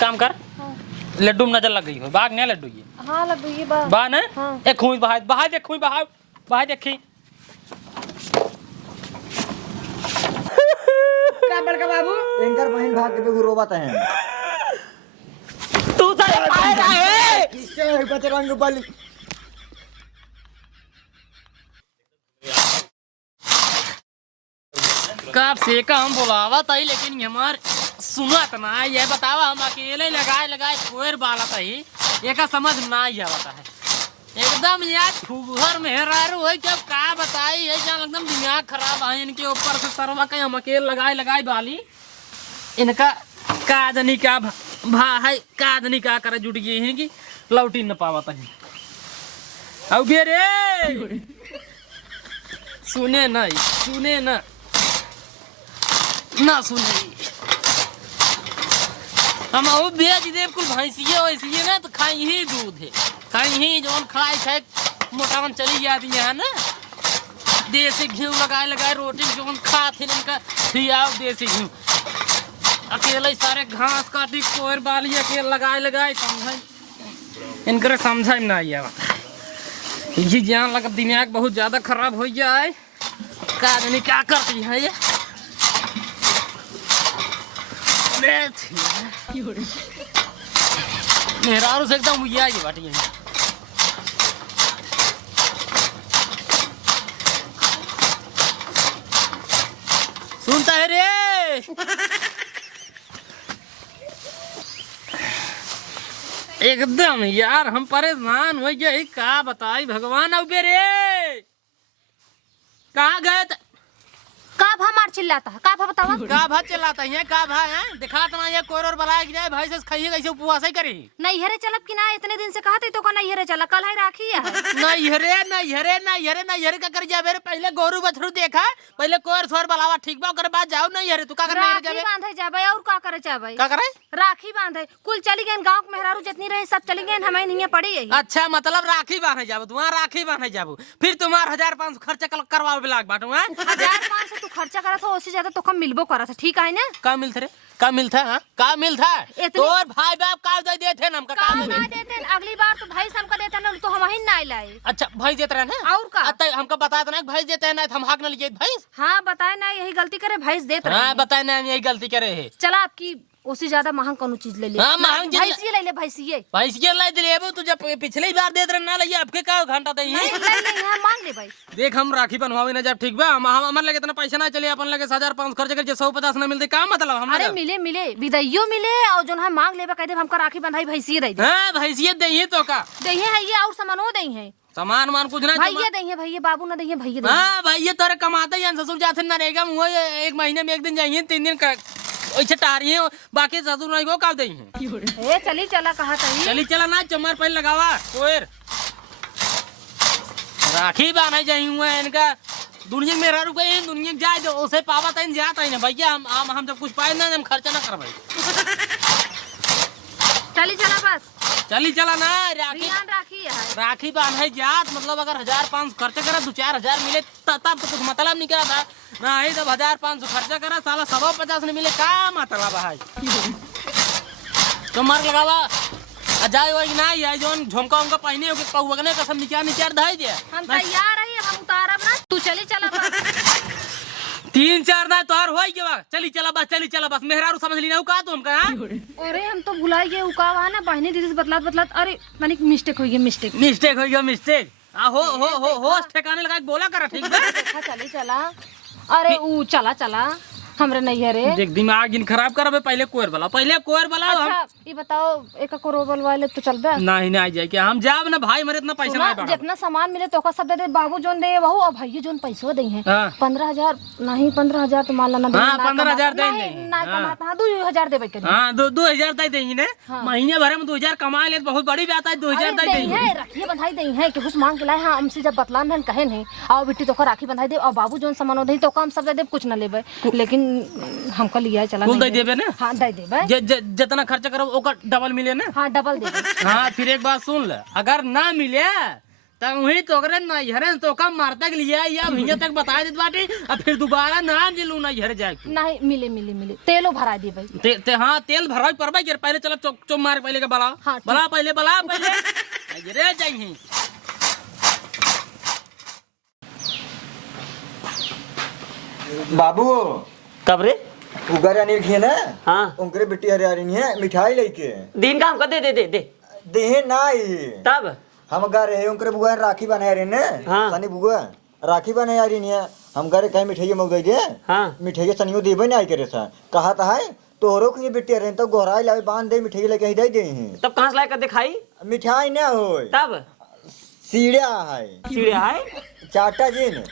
काम कर। हाँ। लड्डू में नजर लग गई हो, बाग नहीं लड्डू ये। हाँ लड्डू ये बा। बा ना? हाँ। एक खून बहा बहा देख, खून बहा बहा देखी। क्या बड़का बाबू एंकर बहन भाग के बेगु रोबत है। तू तो पाए रहे किससे बचरंग बली कब से का हम बुलावा तई, लेकिन हमार सुनत ना। ये बतावा हम अकेले लगाए लगाए कोयर बाला तई, ये का समझ ना ही आवता है एकदम। यार फुहर मेहरारू है, जब का बताई है जान एकदम दिमाग खराब है इनके ऊपर से। सरवा के हम अकेले लगाए लगाए बाली, इनका कादनी का भा है, कादनी का करे जुट गई है कि लौटी न पावत है। अब गे रे सुने नहीं, सुने ना ना सुने हम वो बेच दे कुल भैंसिए वैसिए ना, तो खाई ही दूध है, खाई ही जौन खाए खाए मोटावन चली जाती है ना। देसी घी लगाए लगाए रोटी जौन खाते इनका खियाओ देसी घी। अकेले सारे घास काटी कोयर बाली अकेले लगाए लगाए समझ इनकर समझ में ना आया ये जान लगा दिमाग बहुत ज्यादा खराब हो जाए। का जानी क्या करती है ये। मेहरारू से एकदम हुई है बाटी है। सुनता है रे एकदम यार हम परेशान हो गए, का बताई भगवान। अब रे कहाँ गए का भा मार चिल्लाता है, का भा बतावा। का भा चलाता है, का भा है दिखा तना ये कोर बनाया कि जाए भाई से खाइए कैसे उपवास ही करी। नहीं हरे चलब कि ना, इतने दिन से कहते तो का नहीं हरे चला, कल है राखी है। नहीं हरे नहीं हरे नहीं हरे नहीं हरे का कर जाबे रे। पहले गोरू बछरू देखा, पहले कोर सोर बलावा ठीक बा, ओकर बाद जाओ नहीं हरे। तू का कर नहीं राखी जाबे, बांधे जाबे और का करे जाबे। का करे राखी बांधे कुल चली गए गांव के मेहरारू जितनी रहे सब चली गए, हमें नहीं पड़ी है। अच्छा मतलब राखी बांधे जाबो, तुम्हारा राखी बांधे जाबो, फिर तुम्हारा 1000-500 खर्चा करवाओ लाग बाटू। 1500 तू खर्चा करा था, उससे ज्यादा तो कम मिलबो करा था। ठीक है ना, का मिलता रे, का मिलता है, का मिलता तोर भाई बाप का दे देथे न हमका का ना देते। अगली बार तो भाई हमका देता ना, तो हम ही ना लाए। अच्छा भाई देते रहे ना, और का अतः हमका बता देना भाई देते हैं ना, हम हाक न लिए भाई। हाँ बताए ना, यही गलती करे भाई देते हाँ बताए ना यही गलती करे है। चला आपकी उससे ज्यादा महंग कौन चीज ले ले। हाँ, महंग चीज भैंसिए ले ले, भैंसिए भैंसिए लाई दिले तू। जब पिछली बार दे ना लइए, आपके का घंटा दे नहीं नहीं हाँ मांग ले भाई। देख हम राखी बनवावे ना जब ठीक बा, हम हमन लगे इतना पैसा ना चले, अपन लगे 1000-500 खर्च करके 150 ना मिलते का मतलब हम। अरे मिले मिले विदाइयो मिले, और जो है मांग लेबा कह दे हमका राखी बंधाई भैंसिए दे दे। हां भैंसिए दे तो का दे है ये, और सामानो दे है, सामान मान कुछ ना भैया दे है, भैया बाबू ना दे है, भैया दे। हां भैया तोरे कमाते हैं ससुर जाते ना रहेगा। वो एक महीने में एक दिन जाइए, 3 दिन का ऐसे टारी है, बाकी ससुर नहीं को का दे है। ए चली चला कहा तही, चली चला ना चमर पहले लगावा कोयर राखी बांधे जाई हुए इनका। दुनिया में रह रुके हैं, दुनिया जाए जो उसे पावा तइन जाता है ना भैया। हम जब कुछ पाए ना हम खर्चा ना करवाई। चली चला बस, चली चला ना राखी ध्यान राखी है। राखी बांधे जात मतलब अगर 1000-500 खर्चा करा 2-4 हजार मिले तब तो कुछ मतलब नहीं करा था ना ही। जब 1000-500 खर्चा करा साला 150 नहीं मिले का मतलब है। तो मार लगावा जाए वही ना ये जोन झुमका उनका पहने हो के कौवगने कसम निचार धाई दे। हम तैयार है, हम उतारब ना, तू चली चला बस। 3-4 ना तोहर होई के बा। चली चला बस, चली चला बस। मेहरारू समझ ली ना का तुम का। अरे हम तो भुला गए उकावा ना, बहने दीदी से बतलात बतलात। अरे माने मिस्टेक हो गई, मिस्टेक हो गया मिस्टेक। हो ठिकाने लगा के बोला करा ठीक बा। देखा चली चला। अरे ऊ चला चला हमरे नहीं है रे। देख दिमाग इन खराब करबे, पहले कोयर वाला अच्छा ये बताओ एक कोरोबल वाले तो चल बे। नहीं नहीं जाए क्या हम जाब ना भाई, मेरे इतना पैसा नहीं पड़ा। जितना सामान मिले तो का सब दे दे, बाबू जोन दे वहु, और भैया जोन पैसो दे हैं। 15,000 नहीं 15,000 तो मान ला ना दे। हां 15,000 दे दे ना कमाता। हां 2,000 देबे के। हां 2000 दे देंगे ने। महीने भर में 2000 कमा ले बहुत बड़ी बात है। 2000 दे देंगे, राखी बंधाई दे हैं कि हुस मांग के लाए। हां हमसे जब बतलान हन कहे नहीं आओ बेटी तो का राखी बंधाई दे, और बाबू जोन सामान दे तो काम सब दे दे, कुछ ना लेबे। लेकिन हमका लिया चला कुल दे देबे ना। हां दे देबे, जितना खर्चा करो ओकर डबल मिले ना। हां डबल दे दे। हाँ फिर एक बात सुन ले, अगर ना मिले तब वही तोकरे नैहरे तो कम मारता के लिए या भैया तक बता देत बाटे अब फिर दोबारा ना जिलू नैहर जाए के। नहीं मिले तेलो भरा दी भाई। हाँ तेल भरवा पड़बा यार पहले चलो चुप मार पहले के बला हाँ, ठीक। बला पहले रे जाइए। बाबू कब रे? उगर अनिल खिए ना हाँ उनकरे बेटी हरियारी नहीं है मिठाई लेके दिन काम कर दे दे दे दे देहे नाई तब हम घर है उनकरे बुआ राखी बनाए रहे ने हाँ। सनी बुआ राखी बनाए आ रही नहीं है हम घर कहीं मिठाई मग दे हाँ मिठाई सनियो देबे नहीं करे सा कहा था है तोरो के बेटी रहे तो गोहराई लावे बांध दे मिठाई लेके ही दे दे तब कहाँ से ला कर दिखाई? मिठाई ना होय तब सीढ़िया है सीढ़िया है चाटा जी ने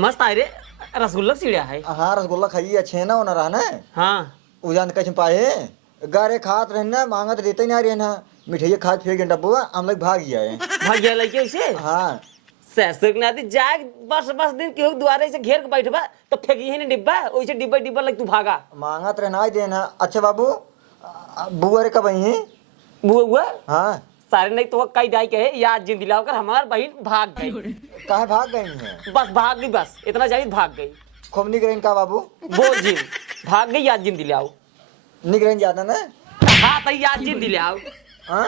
मस्त आए रे रसगुल्ला सीढ़िया है। हाँ रसगुल्ला खाइए अच्छे ना होना रहा ना हाँ उजान कैसे पाए गारे खात रहना मांगा तो देते नहीं रहना मिठाई खाद फेंक डब्बा हम लोग भाग गया है भाग गया लड़के उसे हाँ ससुर ने आती जाए बस दिन केहू द्वारे से घेर के बैठबा तो फेंकी है ना डिब्बा वैसे डिब्बा लग तू भागा मांगा तो रहना ही देना। अच्छा बाबू बुआ रे कब आई है बुआ हाँ सारे नहीं तो कई दाई कहे याद जिन दिलाकर हमार बहन भाग गई। कहा भाग गई है बस भाग गई बस इतना चाहिए भाग गई। खूब निगरान का बाबू बोल जिन भाग गई याद जिन दिलाओ निगरान ज्यादा ना हाँ तो याद जिन दिलाओ हाँ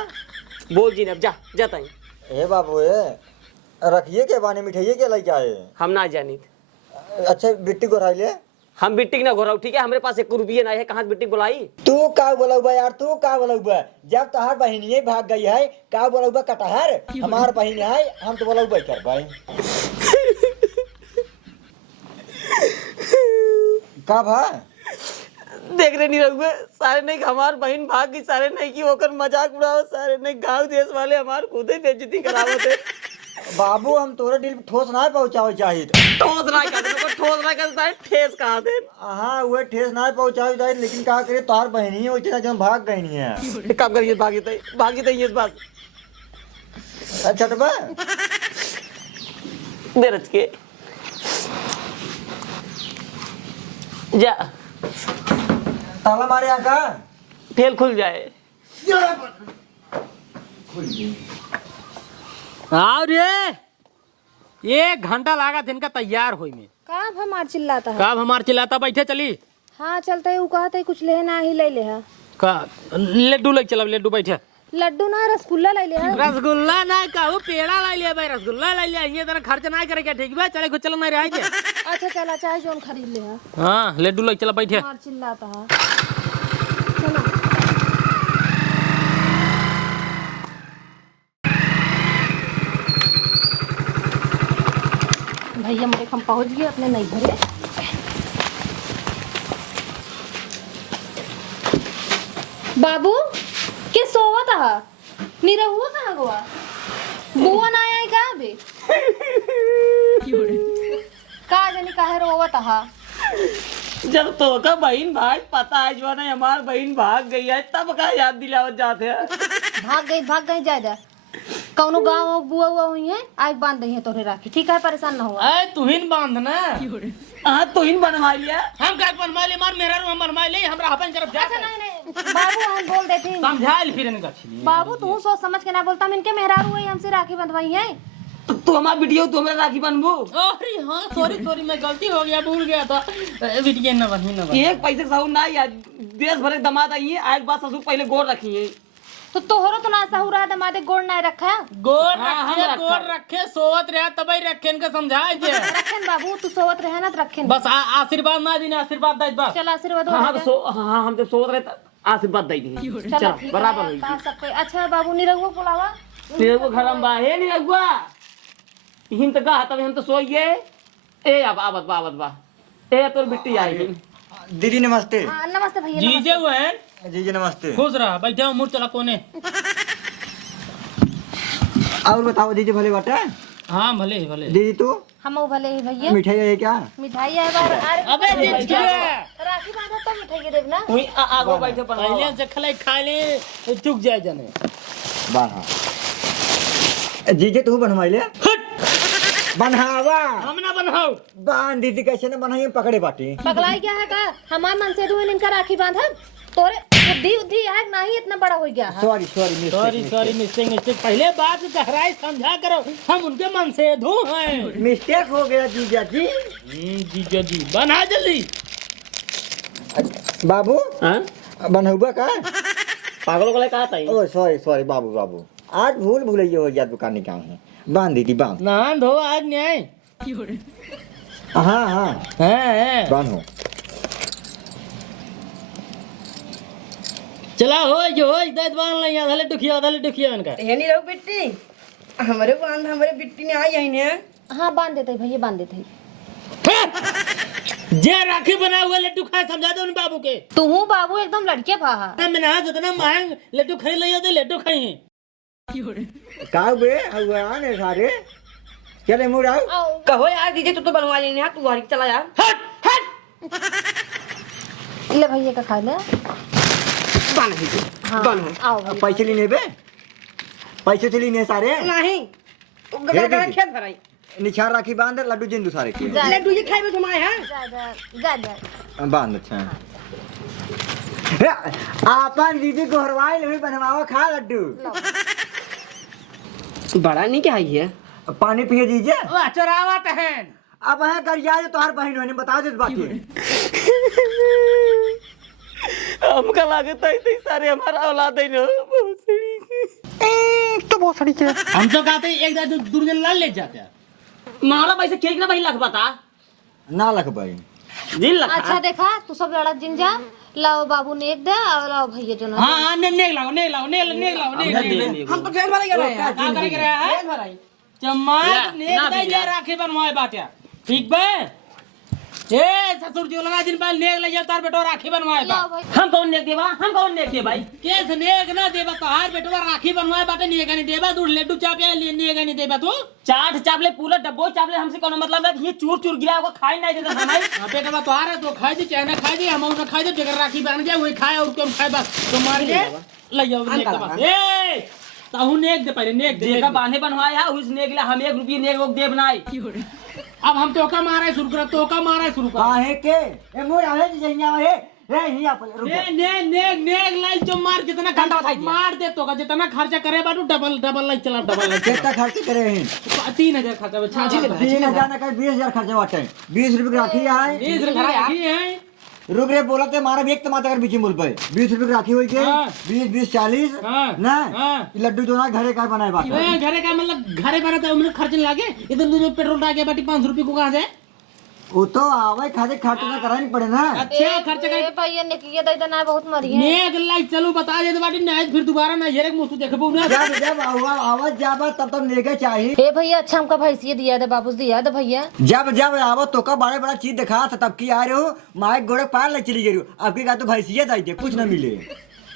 बोल जिन अब जा जाता ही ए बाबू ए रखिए के बाने मिठाइए के लेके आए हम ना जानी अच्छा बिट्टी को ले हम बिट्टी ना घोराऊ ठीक है हमारे पास 1 रुपया नहीं है कहाँ से बिट्टी बुलाई। तू का बोलौबा यार तू का बोलौबा जब तोहार बहनिए भाग गई है का बोलौबा कटहर हमार बहन है हम तो बोलौबा कर भाई का भा देख रहे नहीं रहुए सारे नहीं हमार बहन भाग गई सारे नहीं की होकर मजाक उड़ाओ सारे नहीं गाँव देश वाले हमार खुद ही बेइज्जती करावत है। बाबू हम तोरे दिल पे ठोस ना पहुंचाओ चाहिए ठोस ना करता है ठेस कहा दे हाँ वो ठेस ना पहुंचाओ चाहिए लेकिन क्या करे तोहार बहनी है वो जब भाग गई नहीं है काम करिए भाग जेते ये बात अच्छा तो बा दे रच के जा ताला मारे आका फेल खुल जाए। आओ रे 1 घंटा लगा इनका तैयार होई में का हमार चिल्लाता है कब हमार चिल्लाता बैठे चली हाँ चलते है वो कहते है कुछ लेना ही ले ले का लड्डू लेके चला लड्डू बैठे लड्डू ना रसगुल्ला ले ले रसगुल्ला ना कहू पेड़ा ले लिया भाई रसगुल्ला ले लिया ये तरह खर्च ना करे क्या ठीक बा चले कुछ चलो नहीं रहा के अच्छा चला चाहे जोन खरीद ले हां लड्डू लेके चला बैठे हमार चिल्लाता है चलो भैया मेरे हम पहुंच गए अपने नैहरे। बाबू के सोवत है निरहुआ कहाँ गवा बुआ ना आया है का अभी का जानी काहे रोवत है जब तो का बहन भाग पता है जो नहीं हमार बहन भाग गई है तब का याद दिलावत जाते हैं। भाग गई जा कौनो गाँव बुआ हुआ हुई है आज बांध दही है तोरे राखी ठीक है परेशान ना हुआ ए तुहिन बांधना हाँ तो इन बनवा लिया हम का बनवा ले मार मेरा रूम बनवा ले हमरा अपन तरफ जा अच्छा नहीं बाबू हम बोल देते समझाइल फिर इनका छिली बाबू तू सोच समझ के ना बोलता हम इनके मेहरारू हुई हमसे राखी बंधवाई है तो तू हमारा वीडियो तू हमारा राखी बनबो। अरे हां सॉरी मैं गलती हो गया भूल गया था वीडियो न बनी एक पैसे साहू ना यार देश भर के दामाद आई है आज बात ससुर पहले गोर रखी है तो तोहरो तो ना सहुरा दमादे गोड़ ना रखा गोर हाँ, रखे हम गोर रखे सोवत रहा तबई रखे इनका समझाए दे रखेन बाबू तू सोवत रहे ना तो रखेन बस आशीर्वाद ना देना आशीर्वाद दे बस चल आशीर्वाद हो हाँ जाए। हाँ हम जब सोच रहे थे आशीर्वाद दे दी चलो चल ठीक बराबर है हुई बात सब कोई अच्छा बाबू निरहुआ बुलावा तेरे को घर में बाहे नहीं लगवा हिंद का तब हम तो सोइए ए अब आवत बा ए तोर बिट्टी आई दीदी नमस्ते। हाँ नमस्ते भैया जीजे हुए हैं जी जी नमस्ते। खुश रहा बैठे हो मुड़ चला कोने और बताओ दीदी भले बाटा हाँ भले भले दीदी तू हम भले ही भैया मिठाई है क्या मिठाई है बार अरे अबे जीजे राखी बांधा तो मिठाई देव ना वही आगो बैठे पर पहले से खले खा ले चुक जाए जने बाहा जीजे तू बनवाई ले बनहावा हम ना बनाओ बांध दीदी कैसे ना बनाई पकड़े बाटी पगलाई क्या है का हमार मन से इनका राखी बांधा तोरे बुद्धि उद्धि है नहीं, इतना बड़ा हो गया है। सॉरी सॉरी सॉरी मिस्टेक पहले बात गहराई समझा करो, हम उनके मन से धू हैं। मिस्टेक हो गया जीजा जी। जीजा जी बना जल्दी। बाबू बनहुआ का पागलों को कहा था ओ सॉरी सॉरी बाबू बाबू, आज भूल भूलैया हो गया, दुकान निकाल है। बांध दीदी बांध। नहान धो आज न्याय। हाँ हाँ है बांध हो। चला हो जो हो दर्द बांध ले, आधा लड्डू इनका। ये नहीं रहो बिट्टी, हमारे बांध हमारे बिट्टी ने आई ने। हाँ बांध देते भैया, बांध देते। जे राखी बना हुआ लड्डू खाए, समझा दो उन बाबू के। तू बाबू एकदम लड़के भाहा। मैंने आज इतना महंग लड्डू खरीद लिया तो लड्डू खाई। का बे हुआ आने सारे चले मुड़ा। कहो यार दीजिए, तू तो बनवा लेने यार, तू वारी चला यार। हट हट। ले भैया का खा ले। बन दीजिए हाँ, बन। आओ भैया। पैसे लेने बे, पैसे तो लेने सारे नहीं दीदी। गला खेत भराई निछार राखी बांध लड्डू जिंदू सारे के लड्डू ये खाए में तुम्हारे हैं। जा बांध। अच्छा आपन दीदी को हरवाई ले बनवावा खा लड्डू। बड़ा नहीं क्या है। पानी पिए दीजिए। वाह चोरावत है। अब है गरिया जो तोहार बहन होने बता दे बाकी। हमका लागत है सारे हमारा औलाद है ना, बहुत सड़ी तो बहुत सड़ी है। हम तो कहते हैं एक दूरजन लाल ले जाते हैं। मारा पैसे केक ना भाई लख बता ना लख भाई दिन लख। अच्छा देखा तू सब लड़ा जिन जा, लाओ बाबू ने एक दे और लाओ भैया जो ना। हाँ नेक लाओ हम तो ट्रेन वाले गए हैं। क्या करे है भराई चम्मच नेक दे जा राखी बनवाए बात ठीक बे। ए ससुर जी लगा दिन पहले नेक ले जा, तार बेटो राखी बनवाए बा। लाओ भाई। हम कौन नेक देवा, हम कौन नेक दे भाई। केस नेक ना देबा, तार बेटो राखी बनवाए बाटे नेक नहीं देबा, दूध लड्डू चापिया लिए नेक नहीं देबा तू। चाट चावले पूरा डब्बो चावले हमसे कोनो मतलब है। ये चूर चूर गिरा को खाई नहीं देता हमारे। बेटा तो आ रहा तो खाई दी, चाहे ना खाई दी, हम ना खाई दे, जगह राखी बन जाए वही खाए और तुम खाए बस तो मार के ले जाओ नेक दबा। ए ताहू नेक दे पहले नेक दे देखा बांधे बनवाया उस नेक ले हम 1 रुपया नेक लोग दे बनाई। अब हम तो का मारा शुरू कर, तो का मारा शुरू कर। काहे के ए मोर आवे जइया रे रे हिया पर रुक। नेक लाई जो मार जितना घंटा बताई दिया। मार दे तो का जितना खर्चा करे बाटू डबल लाई चला डबल लाई कितना खर्च करे हैं? 3000 खर्चा बे 3000 ना कर 20000 खर्चा बाटे। 20 रुपए राखी है। 20 रुपए राखी है। रुक रे बोलते मारा एक टमाटर कर बीच बोल पे 20 रुपए राखी होई के हाँ। 20 40 हाँ। ना हाँ। लड्डू जो ना घरे का बनाए बात ए घरे का मतलब घरे बनाता है, उन्हें खर्च लागे इधर दूर पेट्रोल डाके बाटी 500 रुपए को कहां से। वो तो आवे खाते खर्च ना करानी पड़े ना। अच्छा खर्च कर भैया ने किया दे देना बहुत मरी है। नेक लाई चलो बता दे बाटी नहीं फिर दोबारा ना ये मुंह तू देखबो ना। जब जब आवाज जाबा तब लेके चाहिए। हे भैया अच्छा हमका भैंसिया दिया दे, बाबू दिया दे भैया। जब जब आवा तो का बड़ा बड़ा चीज दिखा था तब की आ रहे हो माए गोड़े पार ले चली गई आपकी का तो भैंसिया दाई दे कुछ ना मिले।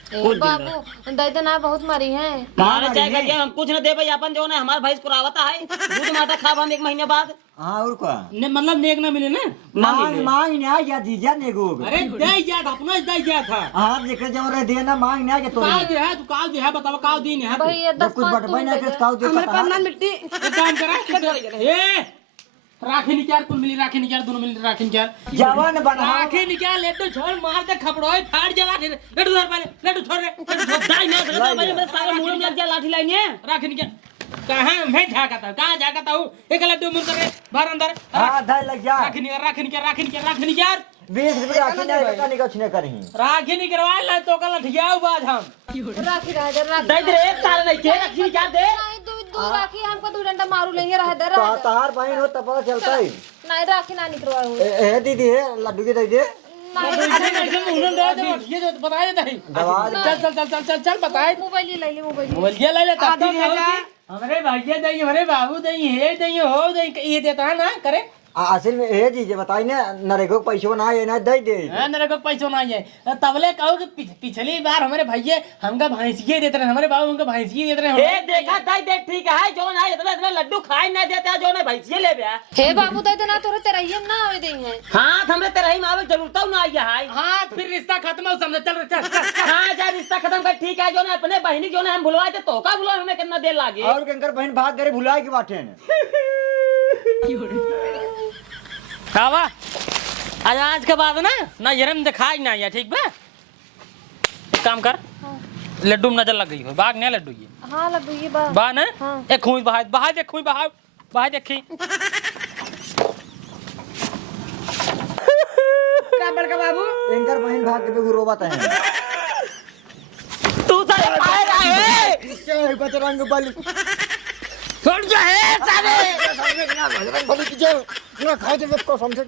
ए बाबू दे देना बहुत मरी है। हमारे चाहे करिए हम कुछ न दे भाई, अपन जो ना हमारा भैंस कुरावता है दूध माटा खाब हम 1 महीने बाद। हाँ और का ने मतलब नेक ना मिले ना। मांग मांग ना या दीजा ने गो अरे दे जा अपना दे जा था। हां देखे जाओ रे देना मांग ना के तो काल दे है तू काल दे है बताओ काल दिन है भैया 10 कुछ बटवाई ना के काउ दे हमारे पास ना मिट्टी एक काम करा ए राखी निकाल कुल मिली राखी निकाल दोनों मिली राखी निकाल जवान बना राखी निकाल लड्डू छोड़ मार दे खपड़ोय फाड़ जला लड्डू धर पहले लड्डू छोड़ रे लड्डू छोड़ दाई ना दे भाई मेरे सारे मुंह में लग जा लाठी लाइने। राखी निकाल कहां मैं झाकाता कहां झाकाता हूं एक लड्डू मुंह कर रे बाहर अंदर हां धाय लग जा। राखी निकाल राखी निकाल राखी निकाल राखी निकाल 20 रुपए राखी ना का नहीं कुछ नहीं करही। राखी निकलवा ले तो कल ठियाऊ बाज हम राखी रह दे राखी दाई दे एक साल नहीं के रखी क्या दे। नहीं दू राखी हमको 2 डंडा मारू लेंगे रह दे रह दे। तार बहन हो तब पता चलता है। नहीं राखी ना निकलवाओ। ए दीदी है लड्डू के दे दे ये जो बता देता है दवा चल चल चल चल चल चल बताए मोबाइल ले ले मोबाइल। मोबाइल ये ले ले तब तो हमारे भैया दही हमारे बाबू दही है दही हो दही ये देता है ना करे असल में ए दीजिए बताई ना नरेगा पैसा ना ये ना दे दे मेरे को पैसा ना है तबले कहो कि पिछली बार हमारे भैया हमका भैंसिए देते रहे हमारे बाबू हमका भैंसिए देते रहे। ए देखा दाई देख ठीक है जो ना इतना इतना लड्डू खाए ना देता जो ना भैंसिए ले बे। हे बाबू दे देना तोरे तेरा ही ना आवे दे है। हां हमरे तेरा ही मावे जरूरत ना आई है। हाँ फिर रिश्ता खत्म हो समझ चल चल हां जा रिश्ता खत्म कर ठीक है जो ना अपने बहनी जो ना हम भुलवाए थे तो का भुलवा हमें कितना देर लागे। और कंकर बहन भाग करे भुलाए के बाटे खावा आज के बाद ना यरम दिखाई ना या ठीक बा काम कर, लड्डू में नजर लग गई हो, बाग नहीं लड्डू ये हाँ लड्डू ये बा बा ना हाँ। एक खून बहा बहा देख खून बहा बहा देखी का बड़का बाबू इनकर बहन भाग के बेगू रोबत है तू सारे आएगा है जय बजरंग बली छोड़ जा है सारे बजरंग बली की जय ना खाए जब को समझ